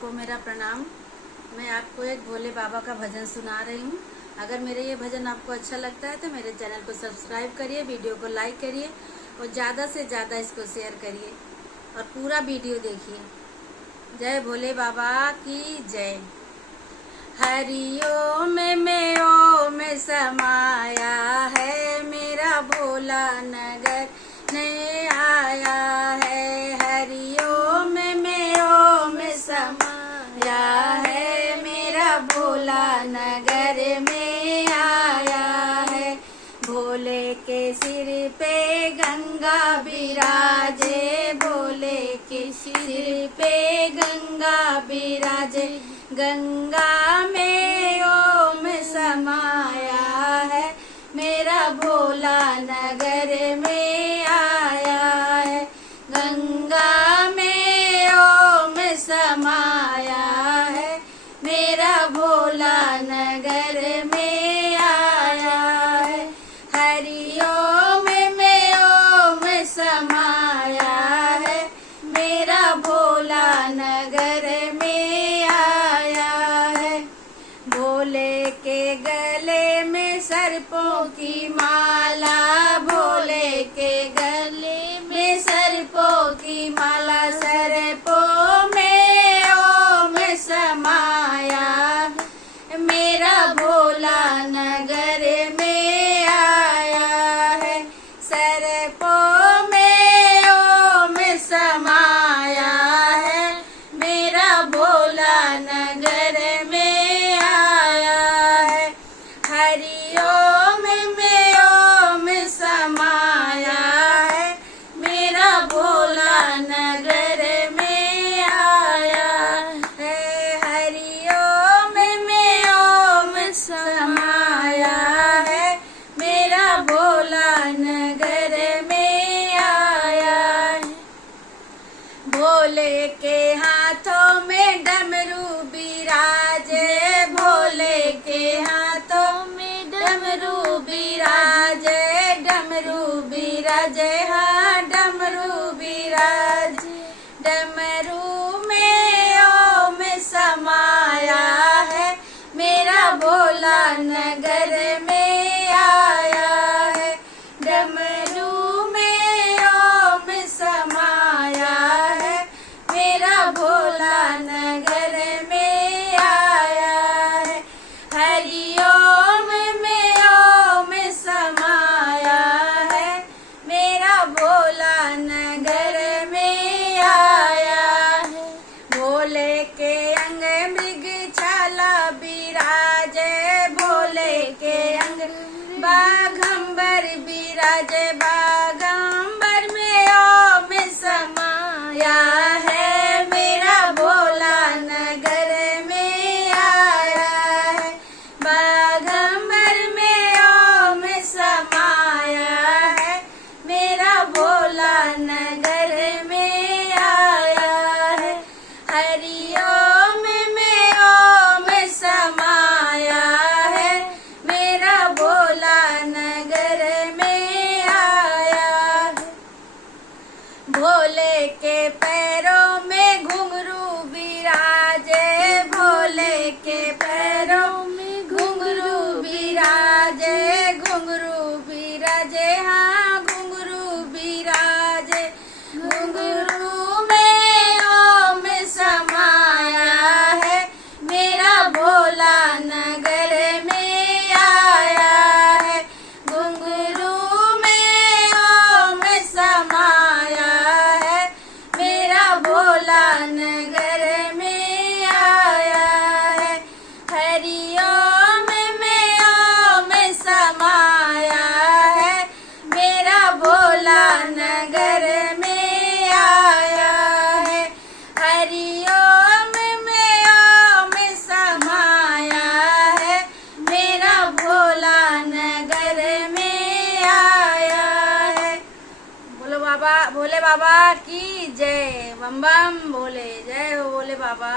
सबको मेरा प्रणाम। मैं आपको एक भोले बाबा का भजन सुना रही हूँ। अगर मेरे ये भजन आपको अच्छा लगता है तो मेरे चैनल को सब्सक्राइब करिए, वीडियो को लाइक करिए और ज़्यादा से ज़्यादा इसको शेयर करिए और पूरा वीडियो देखिए। जय भोले बाबा की जय। हरिओम में ओम समाया है, मेरा भोला नगर ने आया है। हरिओम में ओम समाया है, मेरा भोला नगर में आया है। भोले के सिर पे गंगा बिराजे, भोले के सिर पे गंगा बिराजे। गंगा में ओम समाया है, मेरा भोला नगर में आया है। गंगा में ओम समाया है, मेरा भोला नगर में आया है। हरिओम में ओम समाया है, मेरा भोला नगर में आया है। भोले के गले में सर्पों की माला, भोले के गले में सर्पों की माला। सर्पों में ओम समाया, मेरा भोला नगर में आया है। सर्पों में ओम समाया है, मेरा भोला नगर में आया है। हरिओम में ओम समाया है, मेरा भोला नगर में आया है। हरिओम में ओम समाया है, मेरा भोला नगर में आया है। भोले के हाथों में डमरू बिराजे, भोले के हाथों में डमरू बिराजे। डमरू बिराजे, हाँ डमरू बिराजे। डमरू में ओम समाया है, मेरा भोला नगर में आया है। डमरू में ओम समाया है, मेरा भोला नगर में आया है। हरिओम में ओम समाया है, मेरा भोला नगर में आया है। भोले के अंग मृग छाला बिराजे, भोले के अंग बाघंबर बिराजे। बाघंबर में ओम समाया है, मेरा भोला नगर में आया है। बाघंबर में ओम समाया है, मेरा भोला नगर में आया है। हरिओम में ओम समाया है, मेरा भोला नगर में आया है। भोले के पैरों में घुंघरू बिराजे, भोले के पैरों में घुंघरू बिराजे। घुंघरू बिराजे, हाँ घुंघरू बिराजे। घुंघरू में ओम समाया है, मेरा भोला नगर में आया है। घुंघरू में ओम समाया है, मेरा भोला नगर में आया है। हरिओम में ओम समाया है, मेरा भोला नगर में आया है। हरिओम में ओम समाया है, मेरा भोला नगर में आया है। बोलो बाबा, भोले बाबा की जय। बम बम भोले, जय हो भोले बाबा।